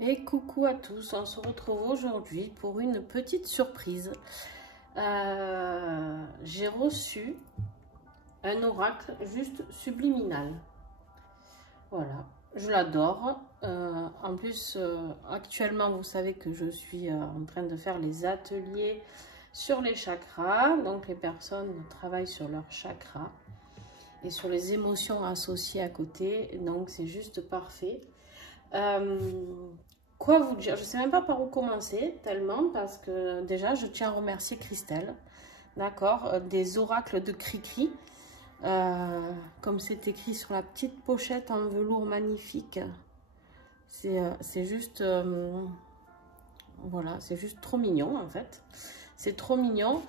Et coucou à tous, on se retrouve aujourd'hui pour une petite surprise. J'ai reçu un oracle juste subliminal. Voilà, je l'adore. En plus, actuellement, vous savez que je suis en train de faire les ateliers sur les chakras. Donc, les personnes travaillent sur leurs chakras et sur les émotions associées à côté. Donc, c'est juste parfait. Quoi vous dire? Je ne sais même pas par où commencer, tellement, parce que déjà, je tiens à remercier Christelle, d'accord, des oracles de Cricri, comme c'est écrit sur la petite pochette en velours magnifique. C'est juste, voilà, c'est juste trop mignon, en fait. C'est trop mignon.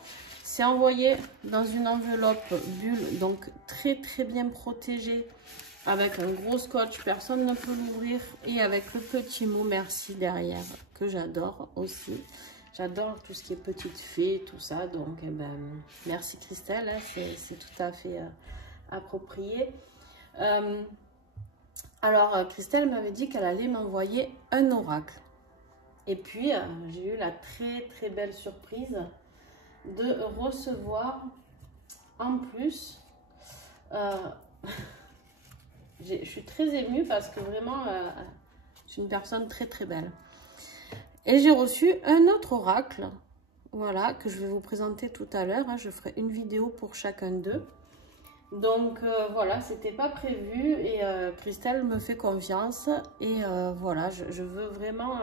C'est envoyé dans une enveloppe bulle, donc très bien protégée, avec un gros scotch, personne ne peut l'ouvrir, et avec le petit mot merci derrière, que j'adore aussi. J'adore tout ce qui est petite fée, tout ça, donc eh ben, merci Christelle, hein, c'est tout à fait approprié. Alors Christelle m'avait dit qu'elle allait m'envoyer un oracle. Et puis j'ai eu la très belle surprise de recevoir en plus... je suis très émue parce que vraiment, je suis une personne très belle. Et j'ai reçu un autre oracle, voilà, que je vais vous présenter tout à l'heure. Hein, je ferai une vidéo pour chacun d'eux. Donc voilà, c'était pas prévu et Christelle me fait confiance. Et voilà, je veux vraiment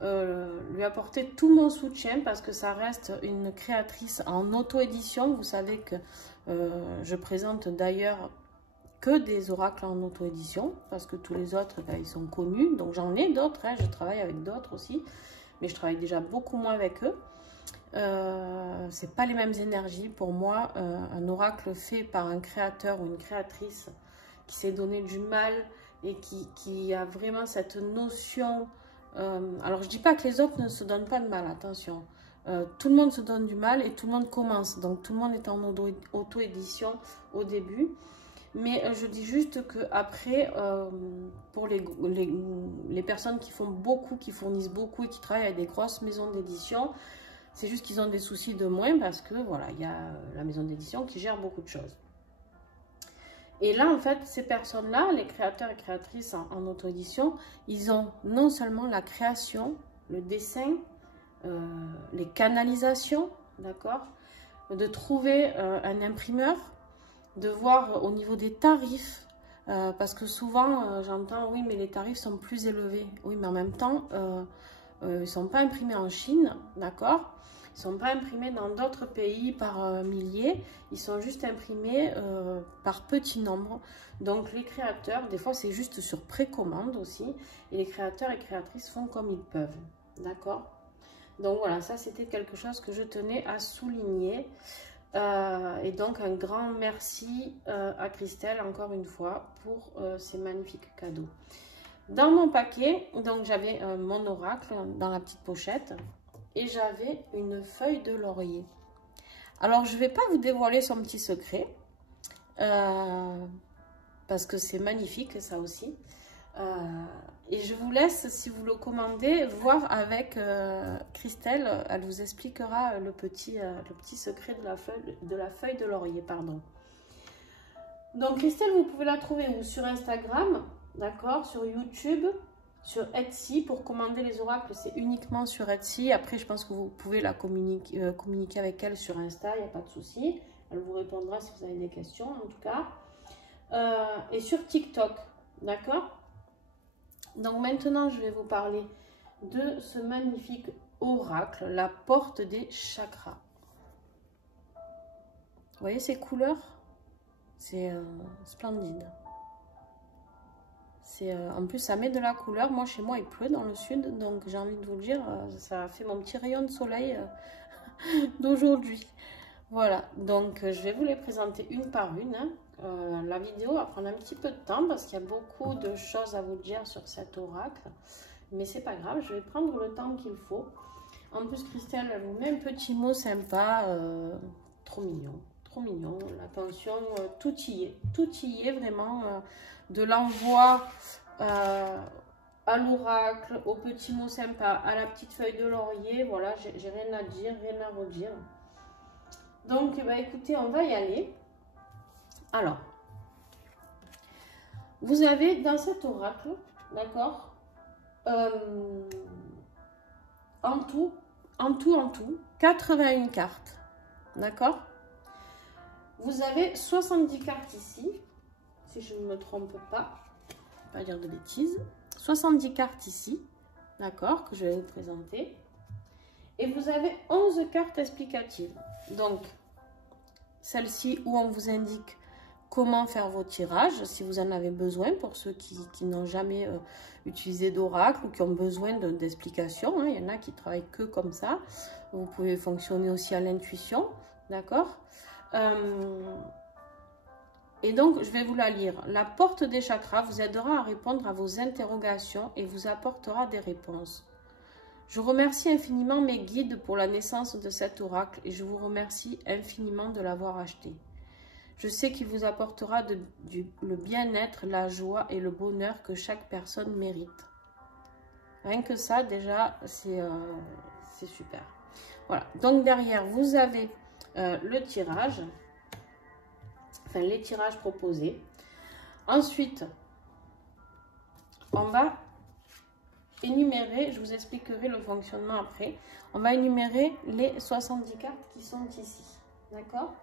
lui apporter tout mon soutien parce que ça reste une créatrice en auto-édition. Vous savez que je présente d'ailleurs que des oracles en auto-édition, parce que tous les autres, ben, ils sont connus. Donc j'en ai d'autres, hein, je travaille avec d'autres aussi, mais je travaille déjà beaucoup moins avec eux. C'est pas les mêmes énergies. Pour moi, un oracle fait par un créateur ou une créatrice qui s'est donné du mal et qui a vraiment cette notion... alors je dis pas que les autres ne se donnent pas de mal, attention. Tout le monde se donne du mal et tout le monde commence. Donc tout le monde est en auto-édition au début. Mais je dis juste qu'après, pour les personnes qui font beaucoup, qui fournissent beaucoup et qui travaillent avec des grosses maisons d'édition, c'est juste qu'ils ont des soucis de moins parce que voilà, il y a la maison d'édition qui gère beaucoup de choses. Et là, en fait, ces personnes-là, les créateurs et créatrices en auto-édition, ils ont non seulement la création, le dessin, les canalisations, d'accord, de trouver un imprimeur, de voir au niveau des tarifs, parce que souvent j'entends oui mais les tarifs sont plus élevés. Oui mais en même temps ils ne sont pas imprimés en Chine, d'accord, ils ne sont pas imprimés dans d'autres pays par milliers, ils sont juste imprimés par petits nombres. Donc les créateurs, des fois c'est juste sur précommande aussi, et les créateurs et créatrices font comme ils peuvent, d'accord. Donc voilà, ça c'était quelque chose que je tenais à souligner. Et donc un grand merci à Christelle encore une fois pour ces magnifiques cadeaux. Dans mon paquet, donc j'avais mon oracle dans la petite pochette et j'avais une feuille de laurier. Alors je ne vais pas vous dévoiler son petit secret parce que c'est magnifique ça aussi. Et je vous laisse, si vous le commandez, voir avec Christelle. Elle vous expliquera le petit secret de la feuille de laurier, pardon. Donc Christelle, vous pouvez la trouver où? Sur Instagram, d'accord, sur YouTube, sur Etsy. Pour commander les oracles, c'est uniquement sur Etsy. Après, je pense que vous pouvez la communiquer avec elle sur Insta, il n'y a pas de souci. Elle vous répondra si vous avez des questions, en tout cas. Et sur TikTok, d'accord. Donc maintenant, je vais vous parler de ce magnifique oracle, la porte des chakras. Vous voyez ces couleurs? C'est splendide. En plus, ça met de la couleur. Moi, chez moi, il pleut dans le sud, donc j'ai envie de vous le dire, ça a fait mon petit rayon de soleil d'aujourd'hui. Voilà, donc je vais vous les présenter une par une. Hein. La vidéo va prendre un petit peu de temps parce qu'il y a beaucoup de choses à vous dire sur cet oracle. Mais c'est pas grave, je vais prendre le temps qu'il faut. En plus, Christelle, elle vous met un petit mot sympa. Trop mignon, trop mignon. L'attention, tout y est vraiment. De l'envoi à l'oracle, aux petits mots sympas, à la petite feuille de laurier, voilà, j'ai rien à dire, rien à redire. Donc, bah, écoutez, on va y aller. Alors, vous avez dans cet oracle, d'accord, en tout, 81 cartes, d'accord. Vous avez 70 cartes ici, si je ne me trompe pas, pas dire de bêtises. 70 cartes ici, d'accord, que je vais vous présenter. Et vous avez 11 cartes explicatives. Donc, celle-ci où on vous indique comment faire vos tirages, si vous en avez besoin, pour ceux qui n'ont jamais utilisé d'oracle ou qui ont besoin d'explications. Hein. Il y en a qui travaillent que comme ça. Vous pouvez fonctionner aussi à l'intuition, d'accord. Et donc, je vais vous la lire. La porte des chakras vous aidera à répondre à vos interrogations et vous apportera des réponses. Je remercie infiniment mes guides pour la naissance de cet oracle et je vous remercie infiniment de l'avoir acheté. Je sais qu'il vous apportera le bien-être, la joie et le bonheur que chaque personne mérite. Rien que ça, déjà, c'est super. Voilà. Donc, derrière, vous avez le tirage. Enfin, les tirages proposés. Ensuite, on va énumérer, je vous expliquerai le fonctionnement après. On va énumérer les 70 cartes qui sont ici. D'accord?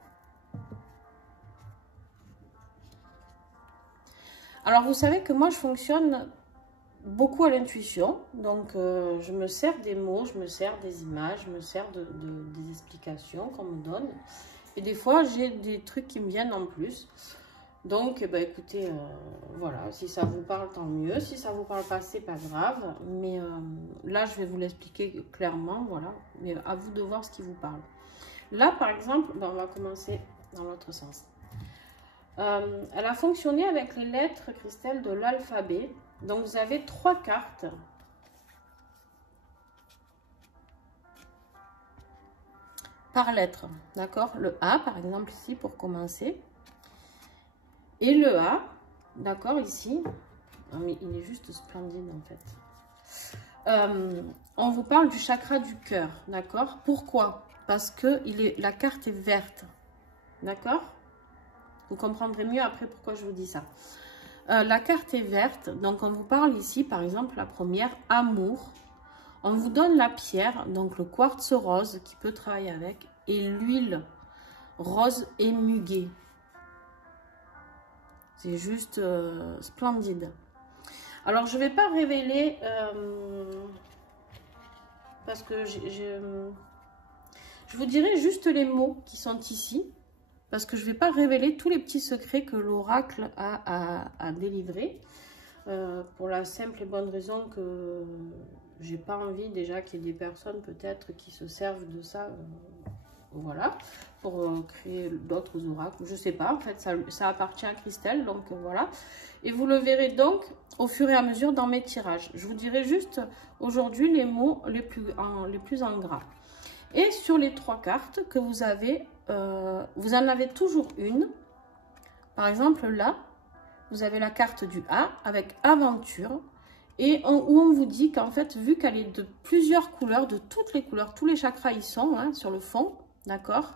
Alors, vous savez que moi, je fonctionne beaucoup à l'intuition. Donc, je me sers des mots, je me sers des images, je me sers des explications qu'on me donne. Et des fois, j'ai des trucs qui me viennent en plus. Donc, bah, écoutez, voilà, si ça vous parle, tant mieux. Si ça vous parle pas, c'est pas grave. Mais là, je vais vous l'expliquer clairement, voilà. Mais à vous de voir ce qui vous parle. Là, par exemple, bah, on va commencer dans l'autre sens. Elle a fonctionné avec les lettres, Christelle, de l'alphabet. Donc, vous avez 3 cartes. Par lettre, d'accord? Le A, par exemple, ici, pour commencer. Et le A, d'accord, ici. Oh, mais il est juste splendide, en fait. On vous parle du chakra du cœur, d'accord? Pourquoi? Parce que la carte est verte, d'accord? Vous comprendrez mieux après pourquoi je vous dis ça. La carte est verte, donc on vous parle ici, par exemple, la première, amour. On vous donne la pierre, donc le quartz rose qui peut travailler avec, et l'huile rose et muguet. C'est juste splendide. Alors, je ne vais pas révéler, parce que je vous dirai juste les mots qui sont ici, parce que je ne vais pas révéler tous les petits secrets que l'oracle a délivrés, pour la simple et bonne raison que j'ai pas envie déjà qu'il y ait des personnes peut-être qui se servent de ça, voilà, pour créer d'autres oracles. Je sais pas, en fait, ça appartient à Christelle, donc voilà. Et vous le verrez donc au fur et à mesure dans mes tirages. Je vous dirai juste aujourd'hui les mots les plus en gras. Et sur les 3 cartes que vous avez, vous en avez toujours une. Par exemple, là, vous avez la carte du A avec aventure. Et où on vous dit qu'en fait, vu qu'elle est de plusieurs couleurs, de toutes les couleurs, tous les chakras y sont, hein, sur le fond, d'accord?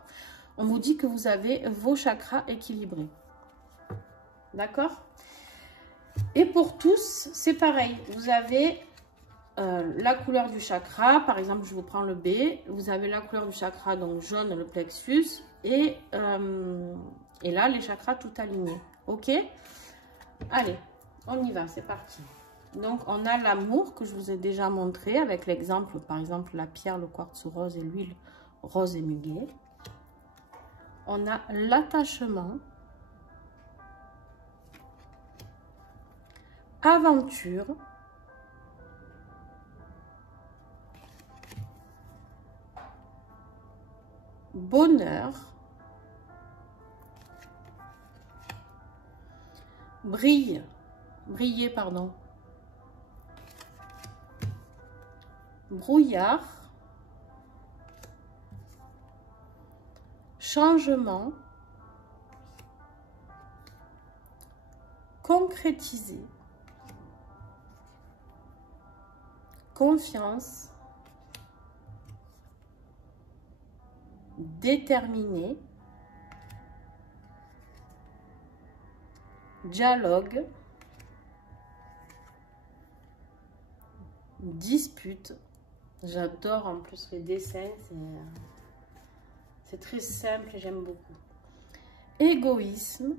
On vous dit que vous avez vos chakras équilibrés. D'accord? Et pour tous, c'est pareil. Vous avez la couleur du chakra. Par exemple, je vous prends le B. Vous avez la couleur du chakra, donc jaune, le plexus. Et là, les chakras tout alignés. OK? Allez, on y va, c'est parti. Donc, on a l'amour que je vous ai déjà montré avec l'exemple, par exemple, la pierre, le quartz rose et l'huile rose et muguet. On a l'attachement, aventure, bonheur, briller, pardon, brouillard, changement, concrétiser, confiance, déterminé, dialogue, dispute. J'adore en plus les dessins, c'est très simple et j'aime beaucoup. Égoïsme,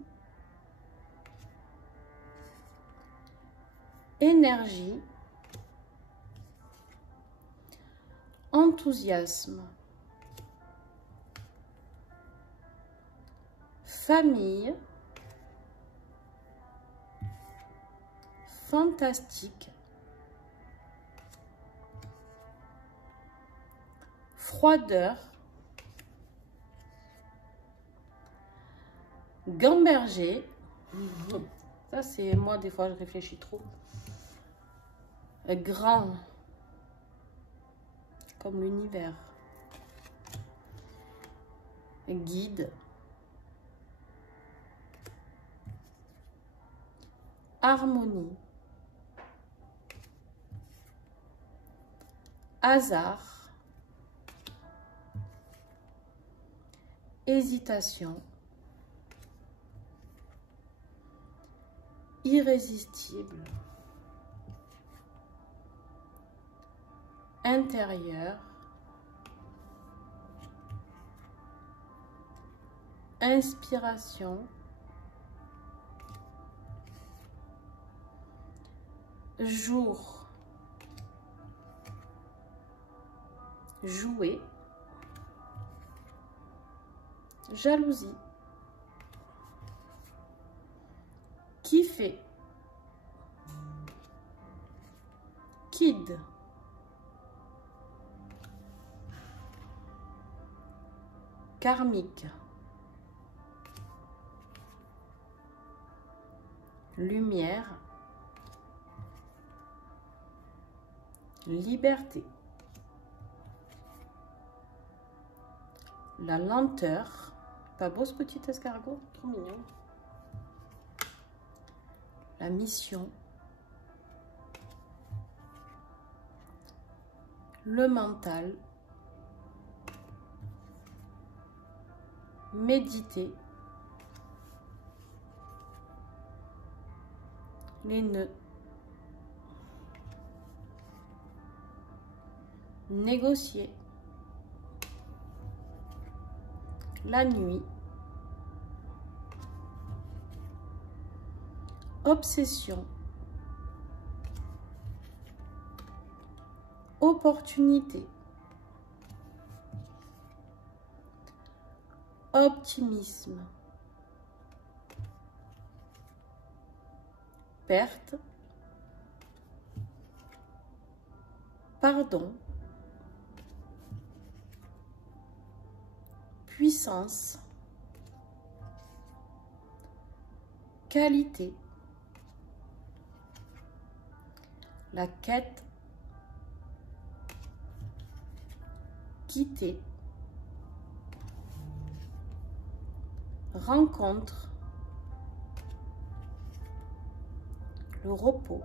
énergie, enthousiasme, famille, fantastique, froideur, gamberger. Ça c'est moi, des fois je réfléchis trop. Grand, comme l'univers. Guide, harmonie, hasard, hésitation, irrésistible, intérieur, inspiration, jour, jouer, jalousie, kiffer, kid, karmique, lumière, liberté, la lenteur. Pas beau ce petit escargot, trop mignon. La mission, le mental, méditer, les nœuds, négocier, la nuit, obsession, opportunité, optimisme, perte, pardon, puissance, qualité, la quête, quitter, rencontre, le repos,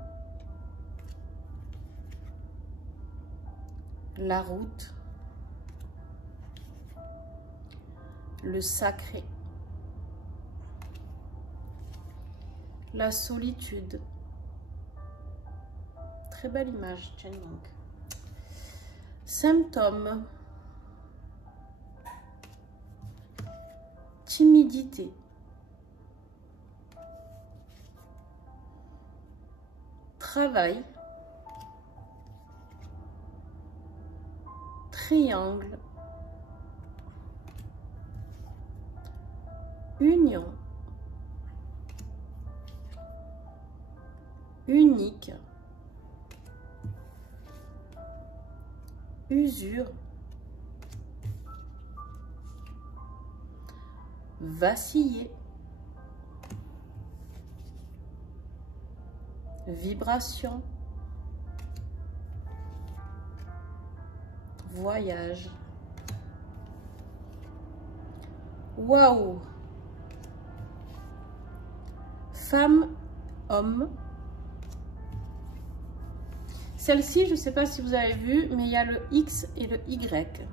la route, le sacré, la solitude. Très belle image, tiens donc. Symptômes, timidité, travail, triangle, union, unique, usure, vaciller, vibration, voyage. Waouh! Femme, homme, Celle-ci, je ne sais pas si vous avez vu, mais il y a le X et le Y.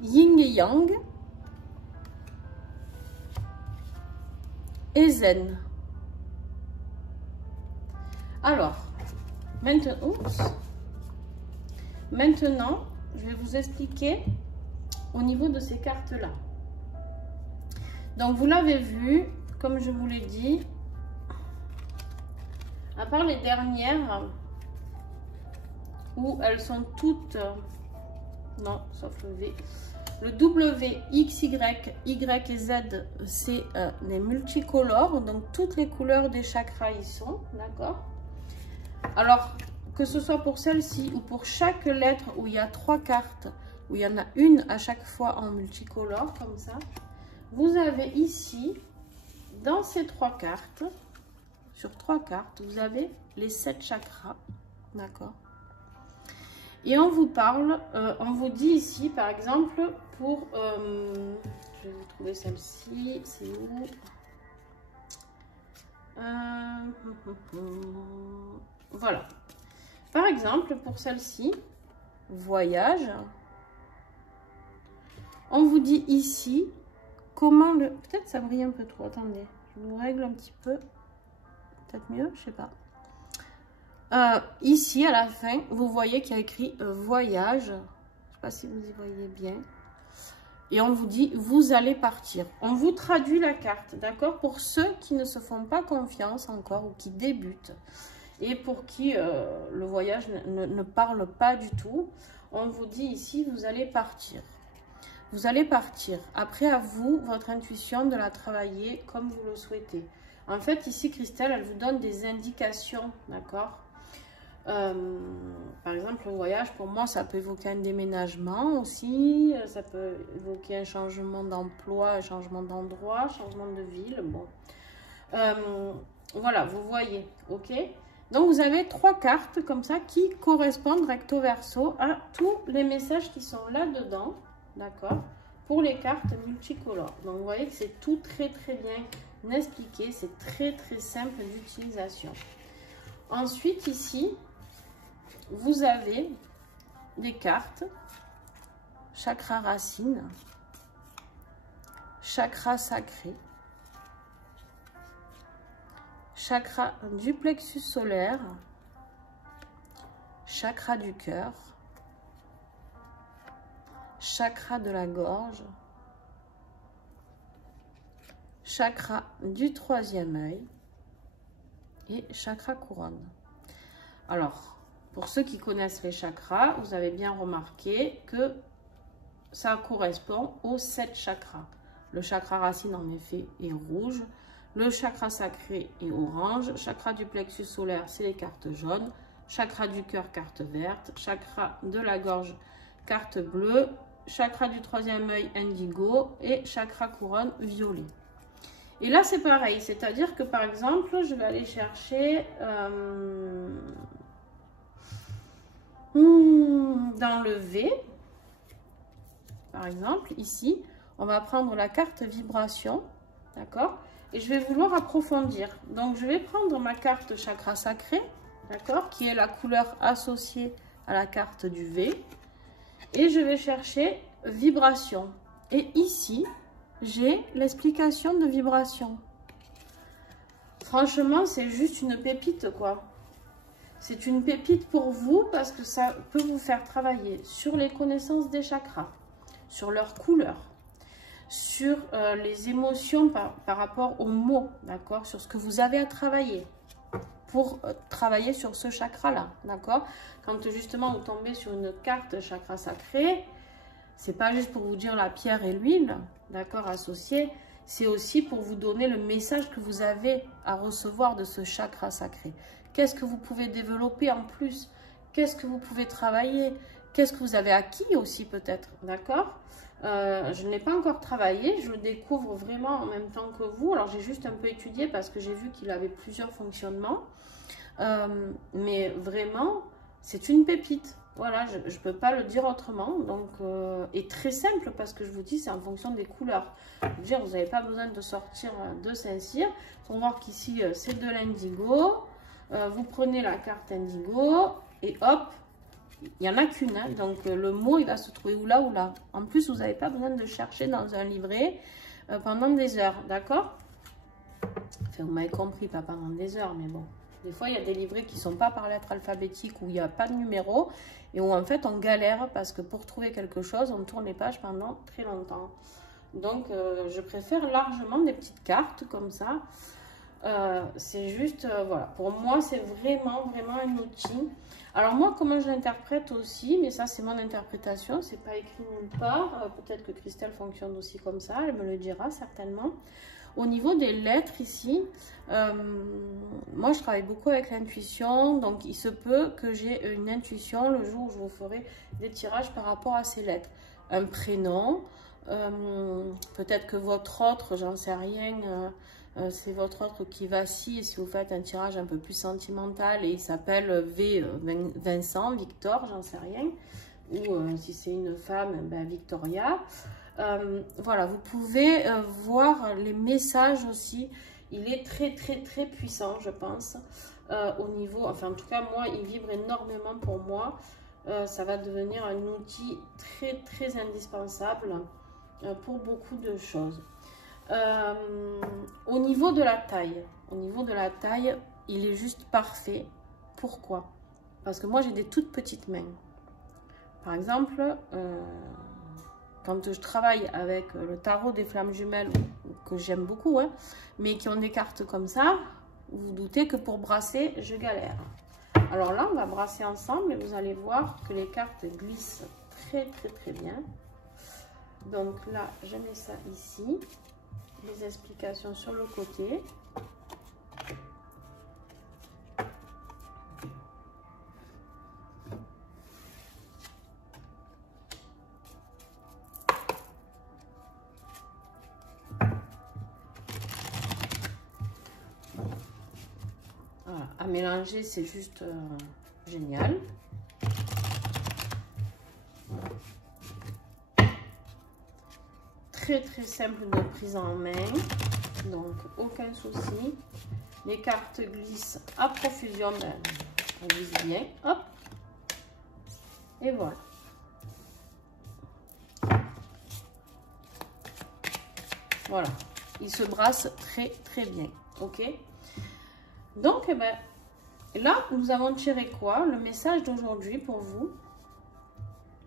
Yin et Yang. Et Zen. Alors, maintenant, je vais vous expliquer au niveau de ces cartes-là. Donc, vous l'avez vu, comme je vous l'ai dit, à part les dernières, où elles sont toutes, non, sauf le V, le W, X, Y, Y et Z, c'est des multicolores, donc toutes les couleurs des chakras y sont, d'accord? Alors, que ce soit pour celle-ci ou pour chaque lettre où il y a 3 cartes, où il y en a une à chaque fois en multicolore, comme ça, vous avez ici, dans ces 3 cartes, sur 3 cartes, vous avez les 7 chakras, d'accord? Et on vous parle, on vous dit ici, par exemple, pour, je vais vous trouver celle-ci, c'est où? Voilà. Par exemple, pour celle-ci, voyage, on vous dit ici, comment le... Peut-être ça brille un peu trop, attendez, je vous règle un petit peu, peut-être mieux, je sais pas. Ici, à la fin, vous voyez qu'il y a écrit voyage. Je ne sais pas si vous y voyez bien. Et on vous dit, vous allez partir. On vous traduit la carte, d'accord? Pour ceux qui ne se font pas confiance encore ou qui débutent et pour qui le voyage ne parle pas du tout, on vous dit ici, vous allez partir. Vous allez partir. Après, à vous, votre intuition, de la travailler comme vous le souhaitez. En fait, ici, Christelle, elle vous donne des indications, d'accord? Par exemple, le voyage, pour moi, ça peut évoquer un déménagement aussi. Ça peut évoquer un changement d'emploi, un changement d'endroit, changement de ville. Bon. Voilà, vous voyez, ok? Donc, vous avez 3 cartes comme ça qui correspondent recto verso à tous les messages qui sont là-dedans, d'accord? Pour les cartes multicolores. Donc, vous voyez que c'est tout très bien expliqué. C'est très simple d'utilisation. Ensuite, ici, vous avez des cartes, chakra racine, chakra sacré, chakra du plexus solaire, chakra du cœur, chakra de la gorge, chakra du 3e œil et chakra couronne. Alors, pour ceux qui connaissent les chakras, vous avez bien remarqué que ça correspond aux 7 chakras. Le chakra racine, en effet, est rouge. Le chakra sacré est orange. Chakra du plexus solaire, c'est les cartes jaunes. Chakra du cœur, carte verte. Chakra de la gorge, carte bleue. Chakra du 3e œil, indigo. Et chakra couronne, violet. Et là, c'est pareil. C'est-à-dire que, par exemple, je vais aller chercher... dans le V, par exemple, ici, on va prendre la carte vibration, d'accord? Et je vais vouloir approfondir. Donc, je vais prendre ma carte chakra sacré, d'accord? Qui est la couleur associée à la carte du V. Et je vais chercher vibration. Et ici, j'ai l'explication de vibration. Franchement, c'est juste une pépite, quoi. C'est une pépite pour vous parce que ça peut vous faire travailler sur les connaissances des chakras, sur leurs couleurs, sur les émotions par rapport aux mots, d'accord? Sur ce que vous avez à travailler pour travailler sur ce chakra-là, d'accord? Quand justement vous tombez sur une carte chakra sacré, c'est pas juste pour vous dire la pierre et l'huile, d'accord, associées, c'est aussi pour vous donner le message que vous avez à recevoir de ce chakra sacré. Qu'est-ce que vous pouvez développer en plus? Qu'est-ce que vous pouvez travailler? Qu'est-ce que vous avez acquis aussi peut-être? D'accord? Je ne l'ai pas encore travaillé. Je le découvre vraiment en même temps que vous. Alors, j'ai juste un peu étudié parce que j'ai vu qu'il avait plusieurs fonctionnements. Mais vraiment, c'est une pépite. Voilà, je ne peux pas le dire autrement. Donc, et très simple parce que je vous dis, c'est en fonction des couleurs. Je veux dire, vous n'avez pas besoin de sortir de Saint-Cyr. On va voir qu'ici, c'est de l'indigo. vous prenez la carte indigo et hop, il n'y en a qu'une. Hein, donc le mot, il va se trouver ou là ou là. En plus, vous n'avez pas besoin de chercher dans un livret pendant des heures, d'accord? Enfin, vous m'avez compris, pas pendant des heures, mais bon. Des fois, il y a des livrets qui ne sont pas par lettre alphabétique, où il n'y a pas de numéro, et où en fait, on galère, parce que pour trouver quelque chose, on tourne les pages pendant très longtemps. Donc, je préfère largement des petites cartes comme ça. C'est juste, voilà, pour moi, c'est vraiment un outil. Alors moi, comment je l'interprète aussi, mais ça, c'est mon interprétation, c'est pas écrit nulle part. Peut-être que Christelle fonctionne aussi comme ça, elle me le dira certainement. Au niveau des lettres ici, moi je travaille beaucoup avec l'intuition, donc il se peut que j'ai une intuition le jour où je vous ferai des tirages par rapport à ces lettres. Un prénom, peut-être que votre autre, j'en sais rien, c'est votre autre qui vacille si vous faites un tirage un peu plus sentimental et il s'appelle Vincent, Victor, j'en sais rien. Ou si c'est une femme, ben Victoria. Voilà, vous pouvez voir les messages aussi. Il est très puissant, je pense, au niveau, enfin en tout cas moi, il vibre énormément pour moi. Ça va devenir un outil très indispensable pour beaucoup de choses. Au niveau de la taille, il est juste parfait. Pourquoi? Parce que moi j'ai des toutes petites mains. Par exemple, quand je travaille avec le tarot des flammes jumelles, que j'aime beaucoup, hein, mais qui ont des cartes comme ça, vous vous doutez que pour brasser, je galère. Alors là, on va brasser ensemble et vous allez voir que les cartes glissent très bien. Donc là, je mets ça ici. Les explications sur le côté. Voilà, à mélanger, c'est juste génial. Très simple de prise en main, donc aucun souci. Les cartes glissent à profusion, ben, on glisse bien, hop, et voilà. Voilà, il se brasse très bien, ok. Donc, eh ben, là, nous avons tiré quoi? Le message d'aujourd'hui pour vous,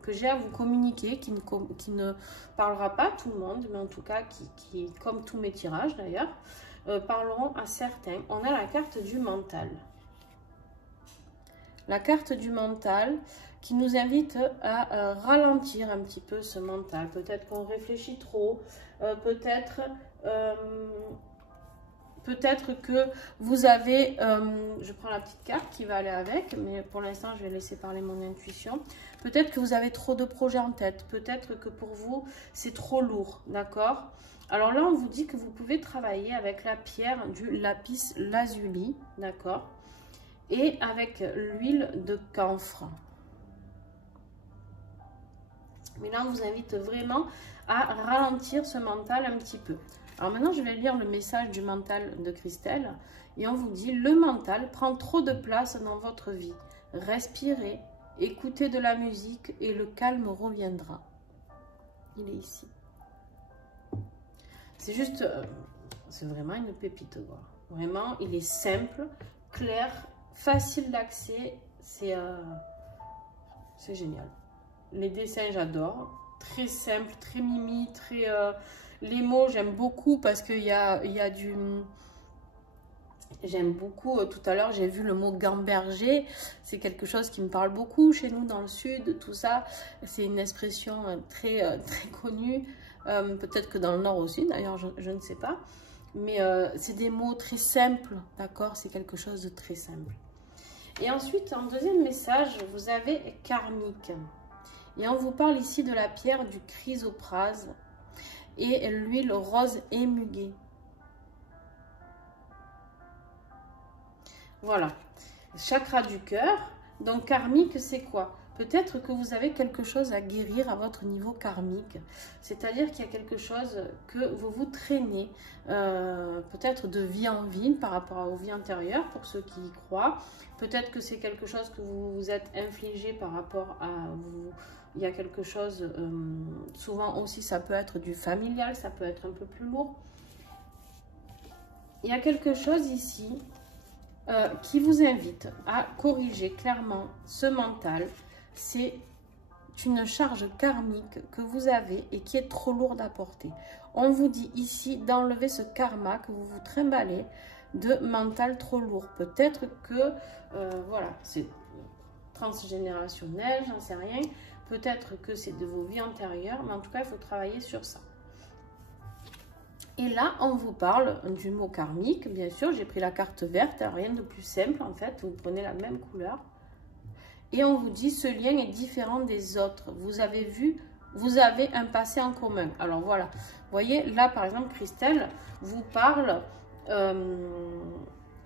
que j'ai à vous communiquer, qui ne parlera pas à tout le monde, mais en tout cas, qui comme tous mes tirages d'ailleurs, parleront à certains. On a la carte du mental. La carte du mental qui nous invite à ralentir un petit peu ce mental. Peut-être qu'on réfléchit trop, peut-être que vous avez, je prends la petite carte qui va aller avec, mais pour l'instant je vais laisser parler mon intuition. Peut-être que vous avez trop de projets en tête, peut-être que pour vous c'est trop lourd, d'accord? Alors là on vous dit que vous pouvez travailler avec la pierre du lapis lazuli, d'accord? Et avec l'huile de camphre. Mais là on vous invite vraiment à ralentir ce mental un petit peu. Alors maintenant, je vais lire le message du mental de Christelle. Et on vous dit, le mental prend trop de place dans votre vie. Respirez, écoutez de la musique et le calme reviendra. Il est ici. C'est juste, c'est vraiment une pépite. Quoi. Vraiment, il est simple, clair, facile d'accès. C'est génial. Les dessins, j'adore. Très simple, très mimi, très... les mots, j'aime beaucoup parce qu'il y a du... J'aime beaucoup, tout à l'heure, j'ai vu le mot gamberger. C'est quelque chose qui me parle beaucoup chez nous dans le sud, tout ça. C'est une expression très connue. Peut-être que dans le nord aussi, d'ailleurs, je ne sais pas. Mais c'est des mots très simples, d'accord? C'est quelque chose de très simple. Et ensuite, en deuxième message, vous avez karmique. Et on vous parle ici de la pierre du chrysoprase et l'huile rose émuguée. Voilà, chakra du cœur. Donc karmique, c'est quoi? Peut-être que vous avez quelque chose à guérir à votre niveau karmique. C'est-à-dire qu'il y a quelque chose que vous vous traînez, peut-être de vie en vie par rapport aux vies antérieures, pour ceux qui y croient. Peut-être que c'est quelque chose que vous vous êtes infligé par rapport à vous. Il y a quelque chose, souvent aussi ça peut être du familial, ça peut être un peu plus lourd. Il y a quelque chose ici qui vous invite à corriger clairement ce mental. C'est une charge karmique que vous avez et qui est trop lourde à porter. On vous dit ici d'enlever ce karma que vous vous trimballez de mental trop lourd. Peut-être que, voilà, c'est transgénérationnel, j'en sais rien. Peut-être que c'est de vos vies antérieures, mais en tout cas, il faut travailler sur ça. Et là, on vous parle du mot karmique. Bien sûr, j'ai pris la carte verte, rien de plus simple en fait. Vous prenez la même couleur. Et on vous dit, ce lien est différent des autres. Vous avez vu, vous avez un passé en commun. Alors voilà, vous voyez, là par exemple, Christelle vous parle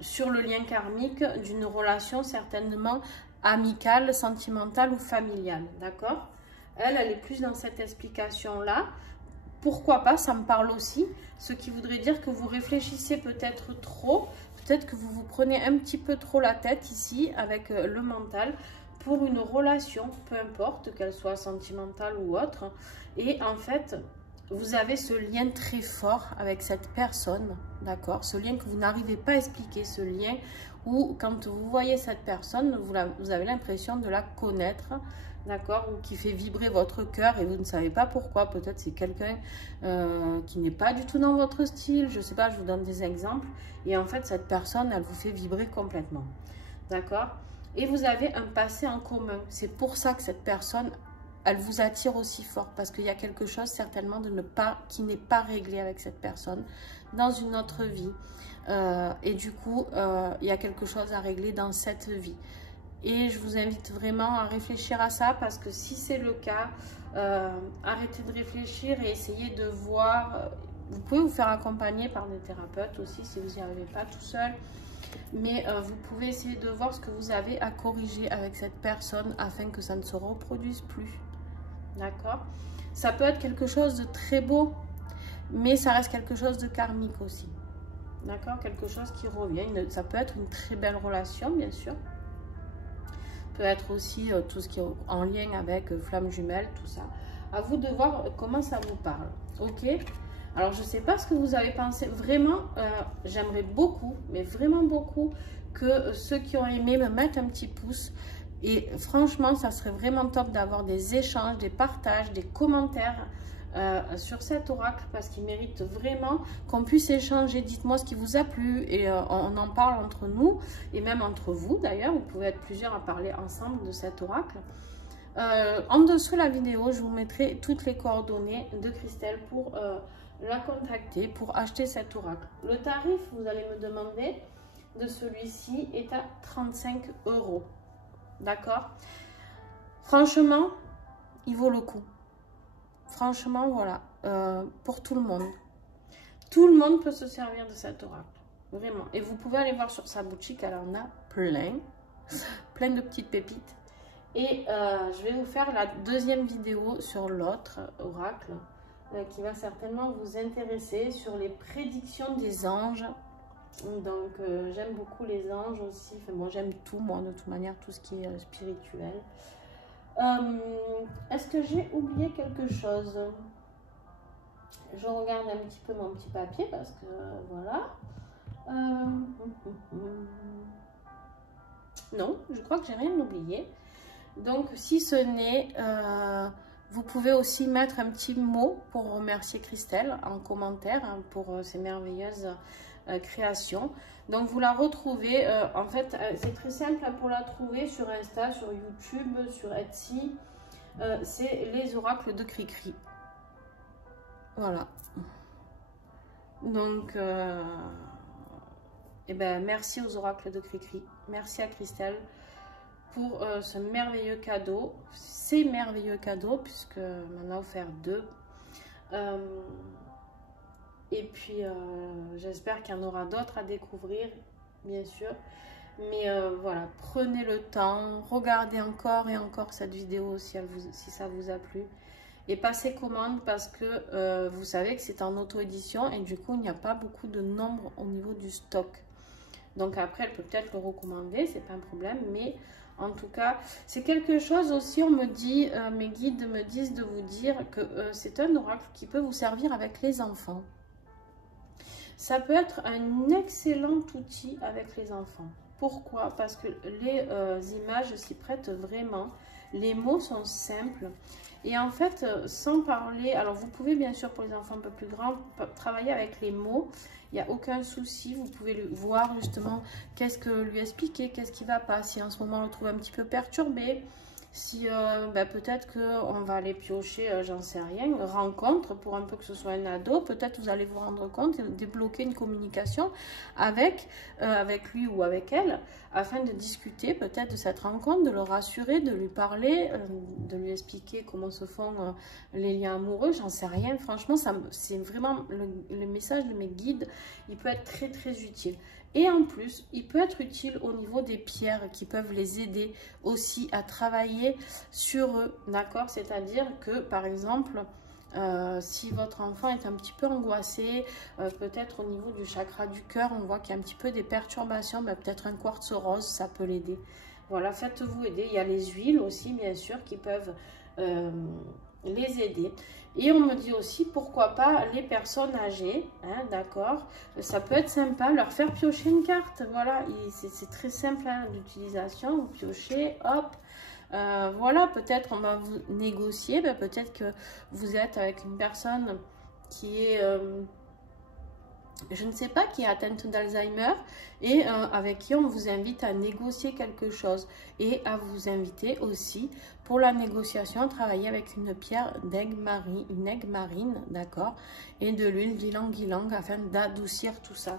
sur le lien karmique d'une relation certainement amicale, sentimentale ou familiale. D'accord? Elle est plus dans cette explication-là. Pourquoi pas, ça me parle aussi. Ce qui voudrait dire que vous réfléchissez peut-être trop. Peut-être que vous vous prenez un petit peu trop la tête ici avec le mental. Pour une relation, peu importe qu'elle soit sentimentale ou autre. Et en fait, vous avez ce lien très fort avec cette personne, d'accord? Ce lien que vous n'arrivez pas à expliquer, ce lien où quand vous voyez cette personne, vous avez l'impression de la connaître, d'accord? Ou qui fait vibrer votre cœur et vous ne savez pas pourquoi. Peut-être c'est quelqu'un qui n'est pas du tout dans votre style, je ne sais pas, je vous donne des exemples. Et en fait, cette personne, elle vous fait vibrer complètement, d'accord? Et vous avez un passé en commun. C'est pour ça que cette personne, elle vous attire aussi fort. Parce qu'il y a quelque chose certainement qui n'est pas réglé avec cette personne dans une autre vie. Et du coup, il y a quelque chose à régler dans cette vie. Et je vous invite vraiment à réfléchir à ça. Parce que si c'est le cas, arrêtez de réfléchir et essayez de voir. Vous pouvez vous faire accompagner par des thérapeutes aussi si vous n'y arrivez pas tout seul. Mais vous pouvez essayer de voir ce que vous avez à corriger avec cette personne afin que ça ne se reproduise plus. D'accord? Ça peut être quelque chose de très beau, mais ça reste quelque chose de karmique aussi. D'accord? Quelque chose qui revient. Ça peut être une très belle relation, bien sûr. Peut être aussi tout ce qui est en lien avec flamme jumelle, tout ça. À vous de voir comment ça vous parle. Ok? Alors, je ne sais pas ce que vous avez pensé. Vraiment, j'aimerais beaucoup, mais vraiment beaucoup, que ceux qui ont aimé me mettent un petit pouce. Et franchement, ça serait vraiment top d'avoir des échanges, des partages, des commentaires sur cet oracle parce qu'il mérite vraiment qu'on puisse échanger. Dites-moi ce qui vous a plu et on en parle entre nous et même entre vous d'ailleurs. Vous pouvez être plusieurs à parler ensemble de cet oracle. En dessous de la vidéo, je vous mettrai toutes les coordonnées de Christelle pour la contacter pour acheter cet oracle. Le tarif, vous allez me demander, de celui-ci est à 35 €. D'accord? Franchement, il vaut le coup. Franchement, voilà. Pour tout le monde. Tout le monde peut se servir de cet oracle. Vraiment. Et vous pouvez aller voir sur sa boutique, elle en a plein. Plein de petites pépites. Et je vais vous faire la deuxième vidéo sur l'autre oracle qui va certainement vous intéresser sur les prédictions des anges. Donc j'aime beaucoup les anges aussi. Enfin, bon, j'aime tout, moi, de toute manière, tout ce qui est spirituel. Est-ce que j'ai oublié quelque chose? Je regarde un petit peu mon petit papier parce que voilà. Non, je crois que j'ai rien oublié. Donc, si ce n'est, vous pouvez aussi mettre un petit mot pour remercier Christelle en commentaire hein, pour ces merveilleuses créations. Donc, vous la retrouvez, en fait, c'est très simple pour la trouver sur Insta, sur YouTube, sur Etsy. C'est les oracles de Cricri. Voilà. Donc, eh ben, merci aux oracles de Cricri. Merci à Christelle pour ce merveilleux cadeau, ces merveilleux cadeaux, puisque m'en a offert 2. Et puis, j'espère qu'il y en aura d'autres à découvrir, bien sûr. Mais voilà, prenez le temps, regardez encore et encore cette vidéo si ça vous a plu. Et passez commande parce que vous savez que c'est en auto-édition et du coup, il n'y a pas beaucoup de nombre au niveau du stock. Donc après, elle peut peut-être le recommander, c'est pas un problème. Mais en tout cas, c'est quelque chose aussi, on me dit, mes guides me disent de vous dire que c'est un oracle qui peut vous servir avec les enfants. Ça peut être un excellent outil avec les enfants. Pourquoi? Parce que les images s'y prêtent vraiment. Les mots sont simples. Et en fait, sans parler, alors vous pouvez bien sûr pour les enfants un peu plus grands, travailler avec les mots. Il n'y a aucun souci. Vous pouvez le voir justement qu'est-ce que lui expliquer, qu'est-ce qui ne va pas. Si en ce moment on le trouve un petit peu perturbé, si peut-être qu'on va aller piocher, j'en sais rien, rencontre pour un peu que ce soit un ado, peut-être vous allez vous rendre compte et débloquer une communication avec lui ou avec elle, afin de discuter peut-être de cette rencontre, de le rassurer, de lui parler, de lui expliquer comment se font les liens amoureux, j'en sais rien. Franchement, c'est vraiment le message de mes guides, il peut être très très utile. Et en plus, il peut être utile au niveau des pierres qui peuvent les aider aussi à travailler sur eux, d'accord? C'est-à-dire que, par exemple, si votre enfant est un petit peu angoissé, peut-être au niveau du chakra du cœur, on voit qu'il y a un petit peu des perturbations, peut-être un quartz rose, ça peut l'aider. Voilà, faites-vous aider. Il y a les huiles aussi, bien sûr, qui peuvent les aider. Et on me dit aussi, pourquoi pas les personnes âgées, hein, d'accord, ça peut être sympa, leur faire piocher une carte, voilà, c'est très simple hein, d'utilisation, vous piochez, hop, voilà, peut-être on va vous négocier, peut-être que vous êtes avec une personne qui est... je ne sais pas, qui est atteinte d'Alzheimer et avec qui on vous invite à négocier quelque chose et à vous inviter aussi pour la négociation à travailler avec une pierre d'aigle marine, d'accord, et de l'huile d'ylang-ylang afin d'adoucir tout ça.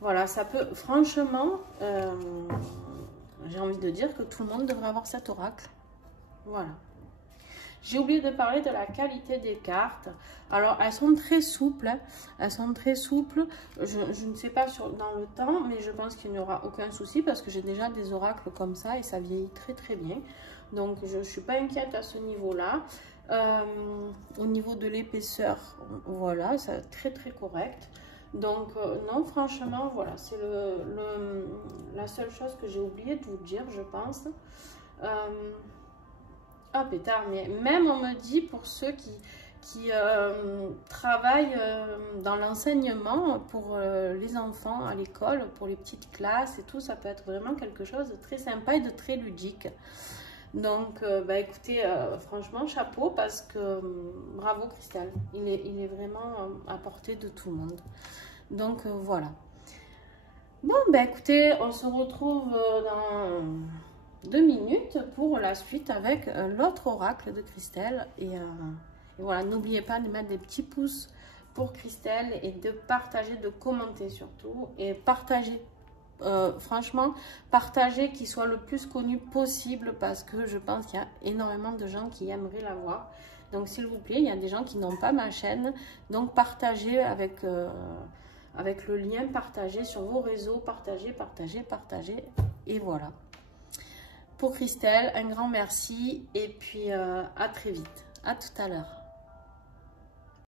Voilà, ça peut, franchement, j'ai envie de dire que tout le monde devrait avoir cet oracle. Voilà. J'ai oublié de parler de la qualité des cartes. Alors, elles sont très souples. Hein. Elles sont très souples. Je ne sais pas dans le temps, mais je pense qu'il n'y aura aucun souci parce que j'ai déjà des oracles comme ça et ça vieillit très très bien. Donc, je ne suis pas inquiète à ce niveau-là. Au niveau de l'épaisseur, voilà, c'est très très correct. Donc, non, franchement, voilà, c'est la seule chose que j'ai oublié de vous dire, je pense. Ah pétard, mais même on me dit pour ceux qui travaillent dans l'enseignement pour les enfants à l'école, pour les petites classes et tout, ça peut être vraiment quelque chose de très sympa et de très ludique. Donc écoutez, franchement chapeau parce que bravo Christelle, il est vraiment à portée de tout le monde. Donc voilà. Bon écoutez, on se retrouve dans 2 minutes pour la suite avec l'autre oracle de Christelle et voilà, n'oubliez pas de mettre des petits pouces pour Christelle et de partager, de commenter surtout et partager, franchement partager, qu'il soit le plus connu possible parce que je pense qu'il y a énormément de gens qui aimeraient la voir. Donc s'il vous plaît, il y a des gens qui n'ont pas ma chaîne, donc partagez avec le lien, partagez sur vos réseaux, partagez et voilà. Pour Christelle, un grand merci et puis à très vite. À tout à l'heure.